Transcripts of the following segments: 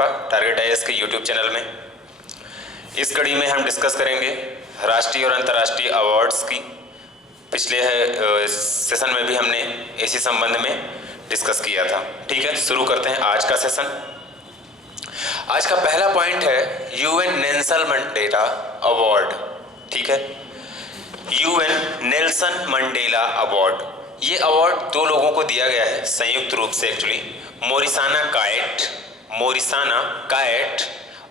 आपका target IAS के YouTube channel में। इस कड़ी में हम डिस्कस करेंगे राष्ट्रीय और अंतर्राष्ट्रीय अवार्ड्स की। पिछले सेशन में भी हमने इसी संबंध में डिस्कस किया था। ठीक है, शुरू करते हैं आज का सेशन। आज का पहला पॉइंट है यूएन नेल्सन मंडेला अवार्ड। ठीक है, यूएन नेल्सन मंडेला अवार्ड, ये अवार्ड दो लोगों को दिया गया है संयुक्त रूप से एक्चुअली, मोरिसाना कायट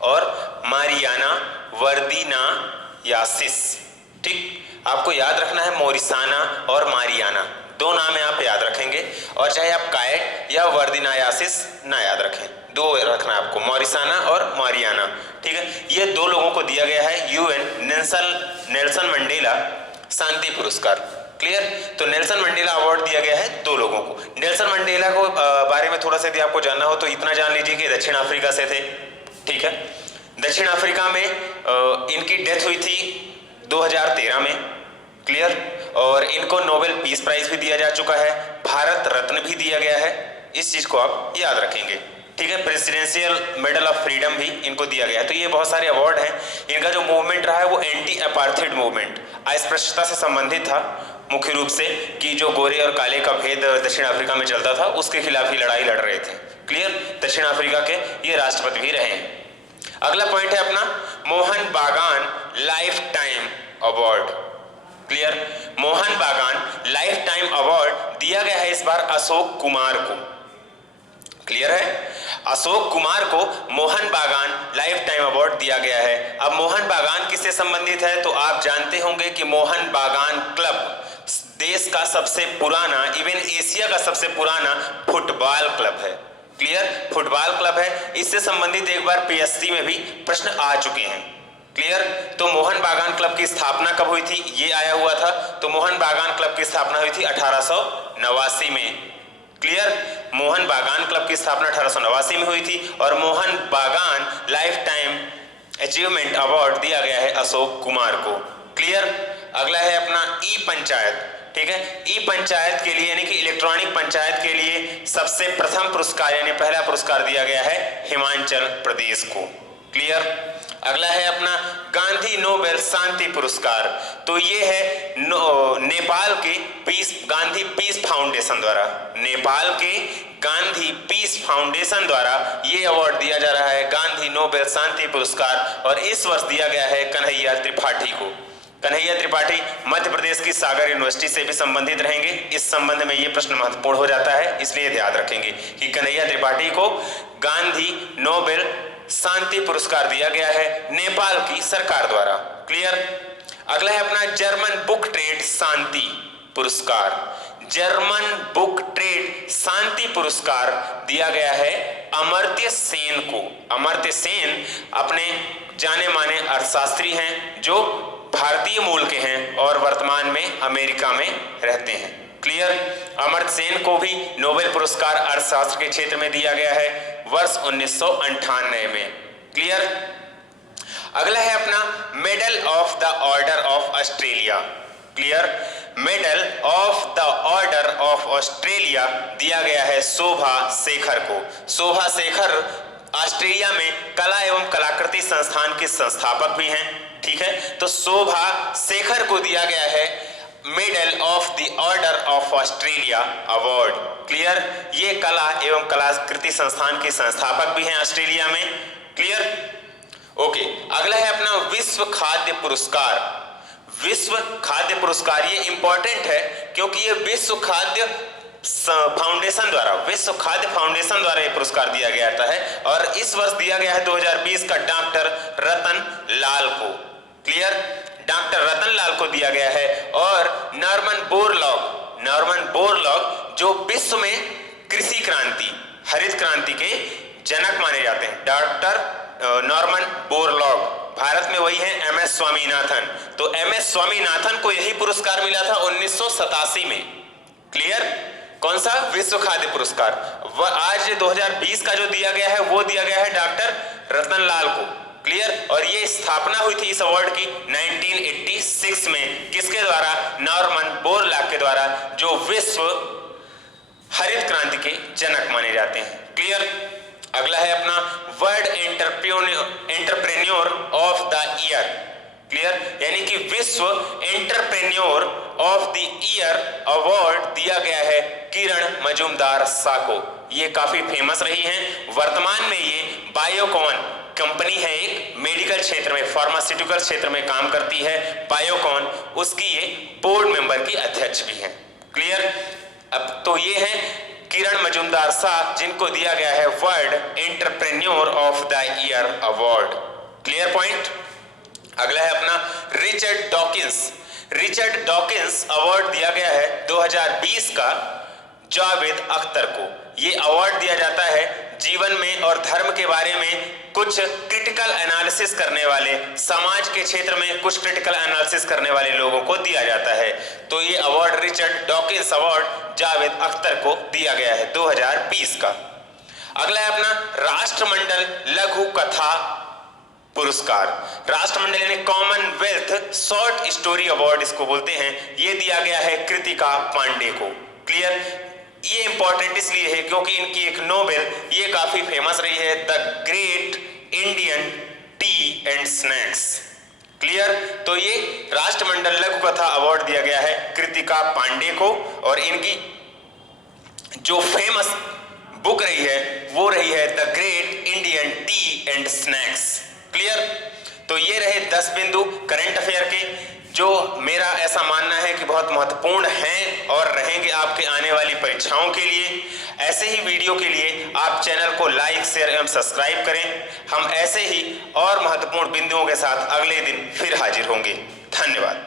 और मारियाना वर्दिनायासिस। ठीक, आपको याद रखना है मोरिसाना और मारियाना, दो नाम है आप याद रखेंगे, और चाहे आप कायट या वर्दिनायासिस ना याद रखें, दो रखना है आपको, मोरिसाना और मारियाना। ठीक है, ये दो लोगों को दिया गया है यूएन नेल्सन मंडेला शांति पुरस्कार। क्लियर, तो नेल्सन मंडेला अवार्ड दिया गया है दो लोगों को। नेल्सन मंडेला को बारे में थोड़ा सा यदि आपको जानना हो तो इतना जान लीजिए कि दक्षिण अफ्रीका से थे। ठीक है, दक्षिण अफ्रीका में इनकी डेथ हुई थी 2013 में। क्लियर, और इनको नोबेल पीस प्राइज भी दिया जा चुका है, भारत रत्न भी दिया गया है, इस चीज को आप याद रखेंगे। ठीक है, प्रेसिडेंशियल मेडल ऑफ फ्रीडम भी इनको दिया गया है। तो ये बहुत सारे अवार्ड हैं। इनका जो मूवमेंट रहा है वो एंटी अपार्थाइड मूवमेंट, अस्पृश्यता से संबंधित था मुख्य रूप से, कि जो गोरे और काले का भेद दक्षिण अफ्रीका में चलता था उसके खिलाफ ही लड़ाई लड़ रहे थे। क्लियर, दक्षिण अफ्रीका के ये राष्ट्रपति भी रहे हैं। अगला पॉइंट है अपना मोहन बागान life time award. Clear, Mohan बागान लाइफ टाइम अवार्ड दिया गया है इस बार अशोक कुमार को। क्लियर है, अशोक कुमार को मोहन बागान लाइफ टाइम अवार्ड दिया गया है। अब मोहन बागान किससे संबंधित है तो आप जानते होंगे कि मोहन बागान क्लब देश का सबसे पुराना, इवन एशिया का सबसे पुराना फुटबॉल क्लब है। क्लियर, फुटबॉल क्लब है, इससे संबंधित एक बार पीएससी में भी प्रश्न आ चुके हैं। क्लियर, तो मोहन बागान क्लब की स्थापना कब हुई थी ये आया हुआ था, तो मोहन बागान क्लब की स्थापना हुई थी 1889 में। क्लियर, मोहन बागान क्लब की स्थापना 1889 में हुई थी और मोहन बागान लाइफ टाइम अचीवमेंट अवार्ड दिया गया है अशोक कुमार को। क्लियर, अगला है अपना ई पंचायत। ठीक है, ई पंचायत के लिए यानी कि इलेक्ट्रॉनिक पंचायत के लिए सबसे प्रथम पुरस्कार यानी पहला पुरस्कार दिया गया है हिमाचल प्रदेश को। क्लियर, अगला है अपना गांधी नोबेल शांति पुरस्कार। तो ये है नेपाल के गांधी पीस फाउंडेशन द्वारा, नेपाल के गांधी पीस फाउंडेशन द्वारा ये अवार्ड दिया जा रहा है गांधी नोबेल शांति पुरस्कार, और इस वर्ष दिया गया है कन्हैया त्रिपाठी को। कन्हैया त्रिपाठी मध्य प्रदेश की सागर यूनिवर्सिटी से भी संबंधित रहेंगे। इस संबंध में ये प्रश्न महत्वपूर्ण हो जाता है, इसलिए ध्यान रखेंगे कि कन्हैया त्रिपाठी को गांधी नोबेल शांति पुरस्कार दिया गया है नेपाल की सरकार द्वारा। क्लियर, अगला है अपना जर्मन बुक ट्रेड शांति पुरस्कार। जर्मन बुक ट्रेड शांति पुरस्कार दिया गया है अमर्त्य सेन को। अमर्त्य सेन अपने जाने माने अर्थशास्त्री हैं जो भारतीय मूल के हैं और वर्तमान में अमेरिका में रहते हैं। क्लियर, अमर्त्य सेन को भी नोबेल पुरस्कार अर्थशास्त्र के क्षेत्र में दिया गया है वर्ष 1998 में। क्लियर, अगला है अपना medal of the order of Australia. Clear, medal of the order of Australia दिया गया है शोभा शेखर को। शोभा शेखर ऑस्ट्रेलिया में कला एवं कलाकृति संस्थान के संस्थापक भी हैं। ठीक है, तो शोभा शेखर को दिया गया है medal of the order of Australia award. Clear, ये कला एवं कलाकृति संस्थान के संस्थापक भी हैं ऑस्ट्रेलिया में। क्लियर, ओके, अगला है अपना विश्व खाद्य पुरस्कार। विश्व खाद्य पुरस्कार ये इंपॉर्टेंट है क्योंकि ये विश्व खाद्य फाउंडेशन द्वारा ये पुरस्कार दिया गया है और इस वर्ष दिया गया है 2020 का डॉक्टर रतन लाल को। क्लियर, डॉक्टर रतन लाल को दिया गया है। और नॉर्मन बोरलॉग जो विश्व में कृषि क्रांति, हरित क्रांति के जनक माने जाते हैं, डॉक्टर नॉर्मन बोरलॉग, भारत में वही है एमएस स्वामीनाथन। तो एमएस स्वामीनाथन को यही पुरस्कार मिला था 1987 में। क्लियर, कौन सा? विश्व खाद्य पुरस्कार। आज 2020 का जो दिया गया है वो दिया गया है डॉक्टर रतन लाल को। क्लियर, और ये स्थापना हुई थी इस अवार्ड की 1986 में, किसके द्वारा? नॉर्मन बोरलॉग के द्वारा, जो विश्व हरित क्रांति के जनक माने जाते हैं। क्लियर, अगला है अपना world entrepreneur of the year. Clear, यानी कि विश्व entrepreneur of the year award दिया गया है किरण मजूमदार शाह को। ये काफी फेमस रही हैं। वर्तमान में ये बायोकॉन कंपनी है, एक मेडिकल क्षेत्र में, फार्मास्यूटिकल क्षेत्र में काम करती है बायोकॉन, उसकी ये बोर्ड मेंबर की अध्यक्ष भी हैं। क्लियर, अब तो ये है किरण मजूमदार शाह जिनको दिया गया है world entrepreneur of the year award. Clear point. अगला है अपना Richard Dawkins. Richard Dawkins award दिया गया है 2020 का जावेद अख्तर को। ये अवार्ड दिया जाता है जीवन में और धर्म के बारे में कुछ क्रिटिकल एनालिसिस करने वाले, समाज के क्षेत्र में कुछ क्रिटिकल एनालिसिस करने वाले लोगों को दिया जाता है। तो ये award Richard Dawkins award Javed Akhtar को दिया गया है 2020 का। अगला है अपना राष्ट्रमंडल लघु कथा पुरस्कार। राष्ट्रमंडल यानी कॉमनवेल्थ शॉर्ट स्टोरी अवार्ड इसको बोलते हैं। ये दिया गया है कृतिका पांडे को। क्लियर, ये इंपॉर्टेंट इसलिए है क्योंकि इनकी एक नोवेल ये काफी फेमस रही है, the great Indian T and snacks. Clear, तो ये राष्ट्रमंडल लघु कथा अवार्ड दिया गया है कृतिका पांडे को और इनकी जो फेमस बुक रही है वो रही है the great Indian T and snacks. Clear, तो ये रहे 10 बिंदु करंट अफेयर के जो मेरा ऐसा मानना है कि बहुत महत्वपूर्ण हैं और रहेंगे आपके आने वाली परीक्षाओं के लिए। ऐसे ही वीडियो के लिए आप चैनल को लाइक, शेयर एवं सब्सक्राइब करें। हम ऐसे ही और महत्वपूर्ण बिंदुओं के साथ अगले दिन फिर हाजिर होंगे। धन्यवाद।